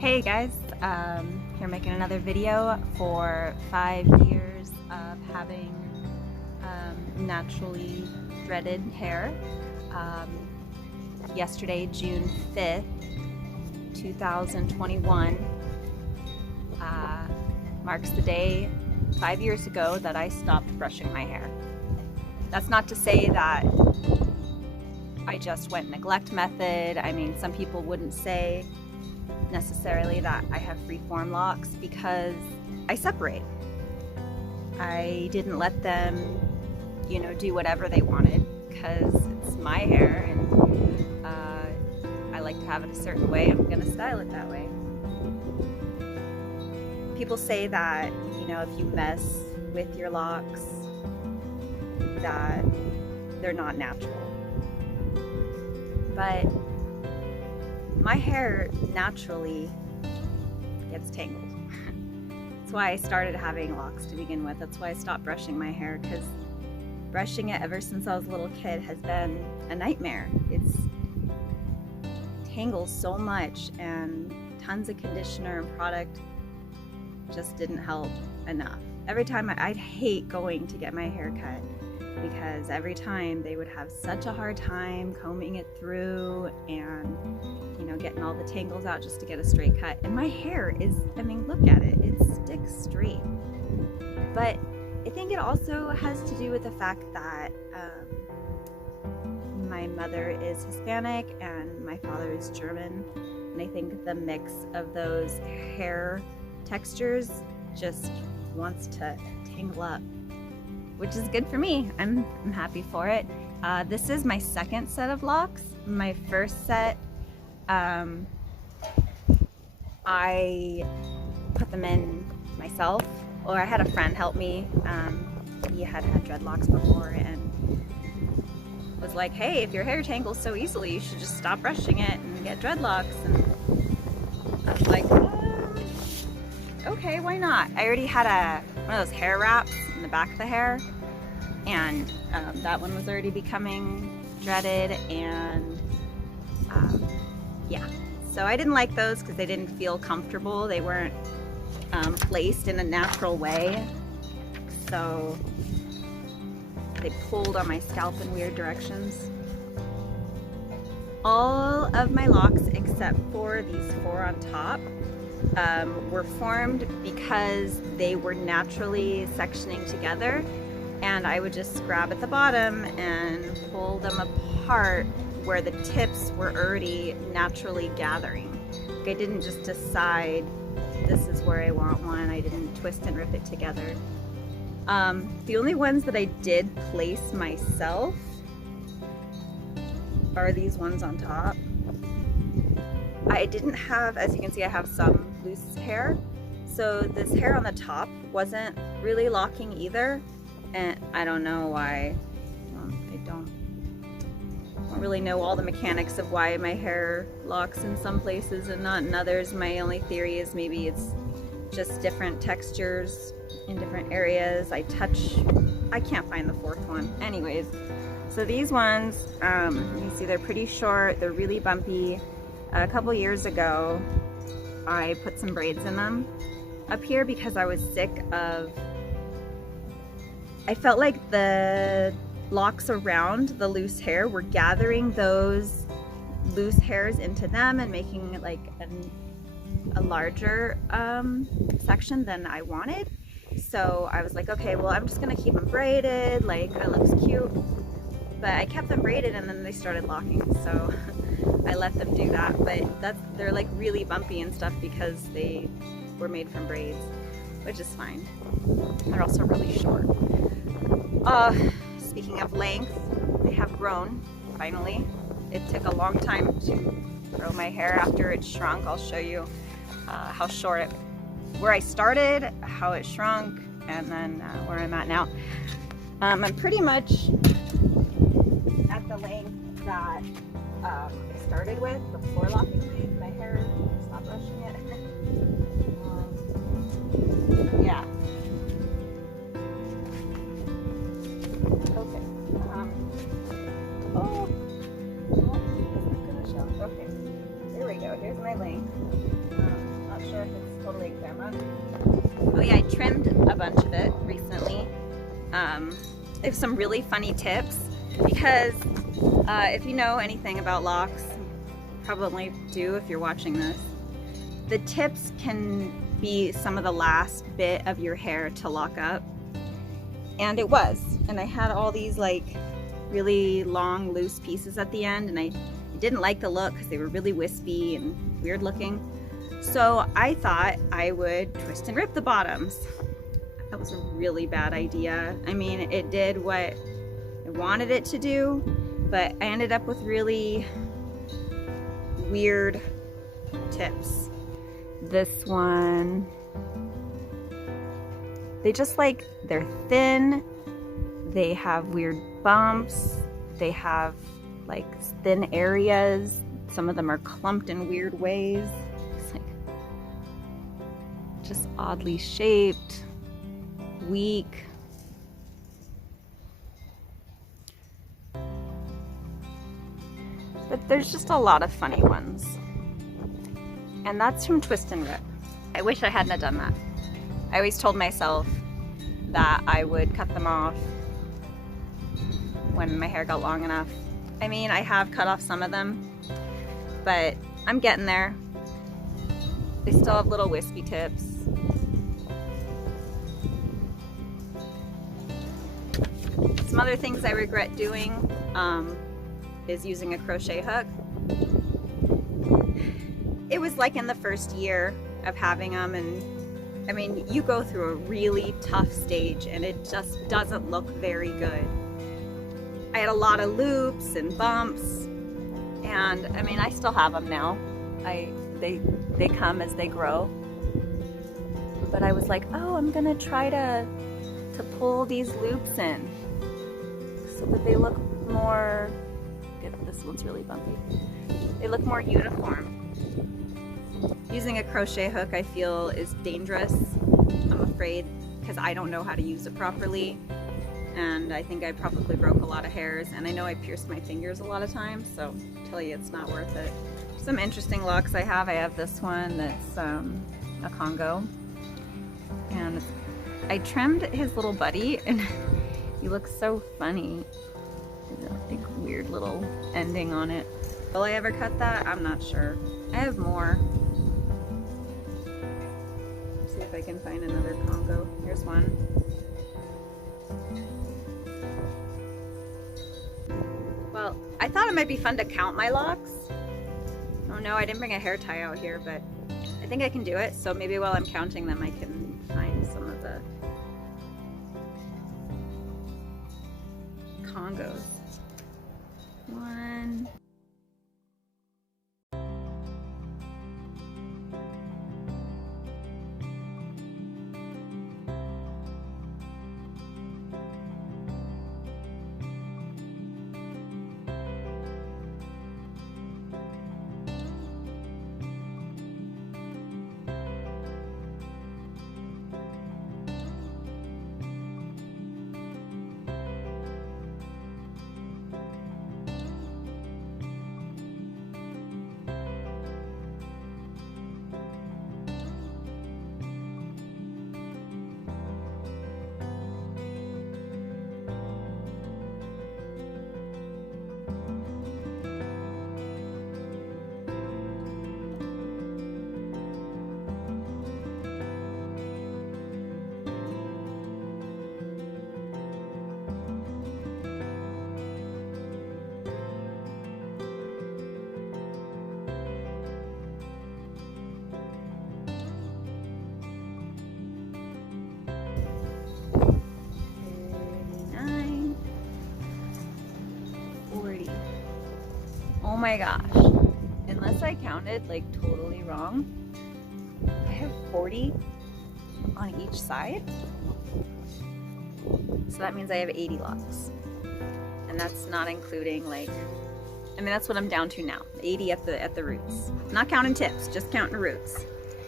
Hey guys, here making another video for 5 years of having naturally dreaded hair. Yesterday, June 5th, 2021, marks the day 5 years ago that I stopped brushing my hair. That's not to say that I just went neglect method. I mean, some people wouldn't say necessarily that I have free-form locks because I separate. I didn't let them, do whatever they wanted because it's my hair and I like to have it a certain way. I'm gonna style it that way. People say that, if you mess with your locks, that they're not natural. But my hair naturally gets tangled. That's why I started having locks to begin with. That's why I stopped brushing my hair, because brushing it ever since I was a little kid has been a nightmare. It's tangles so much, and tons of conditioner and product just didn't help enough. Every time I'd hate going to get my hair cut, because every time they would have such a hard time combing it through and getting all the tangles out just to get a straight cut. And my hair is, look at it, it sticks straight. But I think it also has to do with the fact that my mother is Hispanic and my father is German, and I think the mix of those hair textures just wants to tangle up, which is good for me. I'm happy for it. This is my second set of locks. My first set, I put them in myself, or I had a friend help me. He had dreadlocks before and was like, hey, if your hair tangles so easily, you should just stop brushing it and get dreadlocks. And I was like, okay, why not? I already had one of those hair wraps in the back of the hair, and that one was already becoming dreaded, and yeah, so I didn't like those because they didn't feel comfortable. They weren't placed in a natural way, so they pulled on my scalp in weird directions. All of my locks except for these 4 on top were formed because they were naturally sectioning together, and I would just grab at the bottom and pull them apart where the tips were already naturally gathering. I didn't just decide this is where I want one. I didn't twist and rip it together. The only ones that I did place myself are these ones on top. I didn't have, as you can see, I have some loose hair, so this hair on the top wasn't really locking either, and I don't know why. I don't really know all the mechanics of why my hair locks in some places and not in others. My only theory is maybe it's just different textures in different areas. I can't find the 4th one. Anyways, so these ones, you can see they're pretty short, they're really bumpy. A couple years ago, I put some braids in them up here because I was sick of, I felt like the locks around the loose hair were gathering those loose hairs into them and making it like a larger section than I wanted. So I was like, okay, well, I'm just gonna keep them braided, like it looks cute. But I kept them braided and then they started locking, so I let them do that. But they're like really bumpy and stuff because they were made from braids, which is fine. They're also really short. Speaking of length, they have grown, finally. It took a long time to grow my hair after it shrunk. I'll show you how short where I started, how it shrunk, and then where I'm at now. I'm pretty much at the length that I started with before locking my hair. Stop brushing it. Yeah. Okay. Okay. There we go. Here's my length. Not sure if it's totally camera. Oh yeah, I trimmed a bunch of it recently. I have some really funny tips because if you know anything about locks, probably do if you're watching this, the tips can be some of the last bit of your hair to lock up. And it was. And I had all these like really long loose pieces at the end, and I didn't like the look because they were really wispy and weird looking. So I thought I would twist and rip the bottoms. That was a really bad idea. I mean, it did what I wanted it to do, but I ended up with really weird tips. This one, they just like, they're thin, they have weird bumps, they have like thin areas, some of them are clumped in weird ways. It's like just oddly shaped, weak. But there's just a lot of funny ones. And that's from Twist and Rip. I wish I hadn't have done that. I always told myself that I would cut them off when my hair got long enough. I mean, I have cut off some of them, but I'm getting there. They still have little wispy tips. Some other things I regret doing is using a crochet hook. It was like in the first year of having them, and I mean, you go through a really tough stage and it just doesn't look very good. I had a lot of loops and bumps, and I mean, I still have them now. They come as they grow. But I was like, oh, I'm gonna try to pull these loops in so that they look more, this one's really bumpy. They look more uniform. Using a crochet hook, I feel, is dangerous, I'm afraid, because I don't know how to use it properly. And I think I probably broke a lot of hairs, and I know I pierced my fingers a lot of times, so I tell you, it's not worth it. Some interesting locks I have this one that's a Congo, and I trimmed his little buddy, and he looks so funny. There's a big weird little ending on it. Will I ever cut that? I'm not sure. I have more. Let's see if I can find another Congo. Here's one. Well, I thought it might be fun to count my locks. Oh no, I didn't bring a hair tie out here, but I think I can do it. So maybe while I'm counting them, I can find some of the Congos. One. Oh my gosh, unless I counted like totally wrong, I have 40 on each side. So that means I have 80 locks. And that's not including like, I mean, that's what I'm down to now, 80 at the roots. Not counting tips, just counting roots.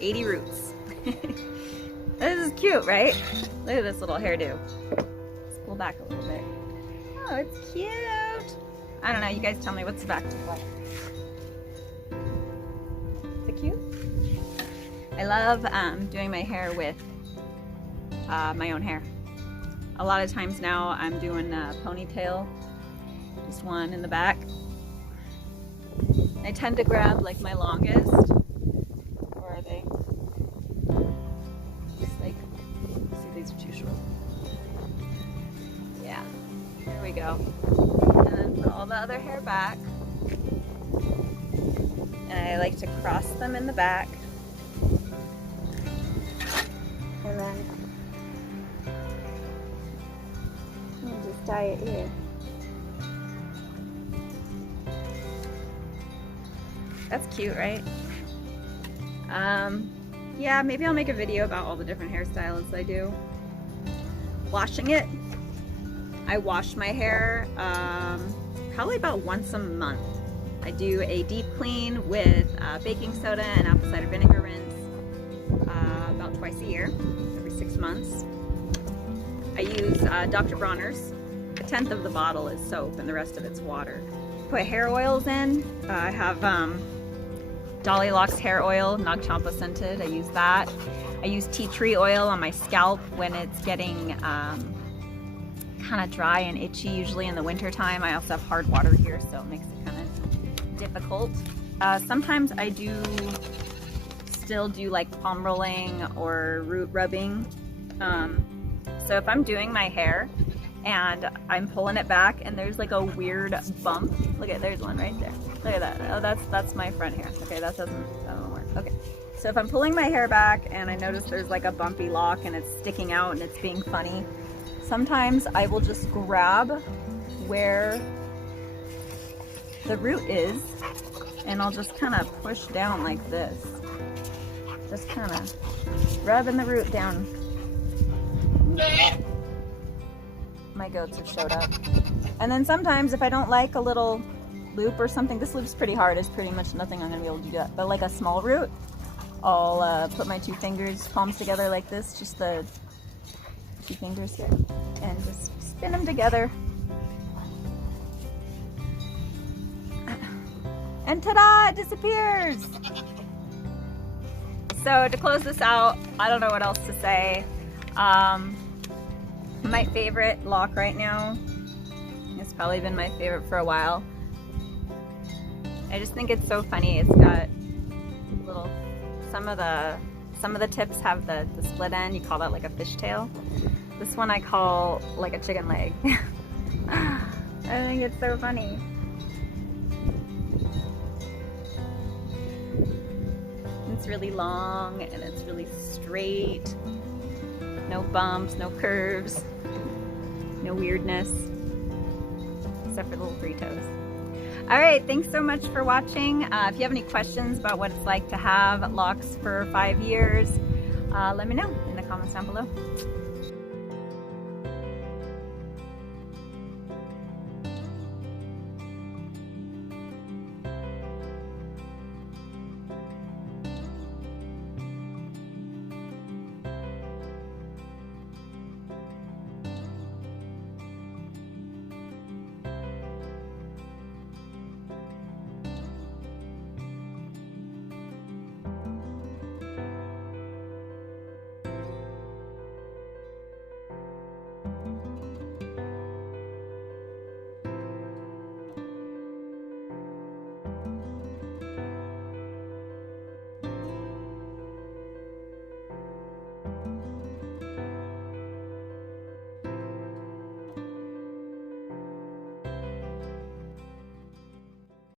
80 roots. This is cute, right? Look at this little hairdo. Let's pull back a little bit. Oh, it's cute. I don't know, you guys tell me, what's the back look like? Is it cute? I love doing my hair with my own hair. A lot of times now I'm doing a ponytail, just one in the back. I tend to grab like my longest, or are they? Just like, see, these are too short. Yeah, there we go. And then put all the other hair back. And I like to cross them in the back. And then just dye it here. That's cute, right? Yeah, maybe I'll make a video about all the different hairstyles I do. Washing it. I wash my hair probably about once a month. I do a deep clean with baking soda and apple cider vinegar rinse about twice a year, every 6 months. I use Dr. Bronner's. 1/10 of the bottle is soap and the rest of it's water. Put hair oils in. I have Dreadlocks hair oil, Nag Champa scented. I use that. I use tea tree oil on my scalp when it's getting kind of dry and itchy, usually in the winter time. I also have hard water here, so it makes it kind of difficult. Sometimes I do still do like palm rolling or root rubbing. So if I'm doing my hair and I'm pulling it back and there's like a weird bump, look at, there's one right there. Look at that. Oh, that's my front hair. Okay, that doesn't work. Okay. So if I'm pulling my hair back and I notice there's like a bumpy lock and it's sticking out and it's being funny, sometimes I will just grab where the root is and I'll just kind of push down like this. Just kind of rubbing the root down. My goats have showed up. And then sometimes if I don't like a little loop or something, this loop's pretty hard, it's pretty much nothing I'm gonna be able to do that, but like a small root, I'll put my 2 fingers, palms together like this, just the 2 fingers here, and just spin them together. And ta-da, it disappears! So to close this out, I don't know what else to say. My favorite lock right now, it's probably been my favorite for a while. I just think it's so funny. It's got little, some of the tips have the split end. You call that like a fishtail. This one I call like a chicken leg. I think it's so funny. It's really long and it's really straight. No bumps, no curves, no weirdness, except for the little 3 toes. All right, thanks so much for watching. If you have any questions about what it's like to have locks for 5 years, let me know in the comments down below.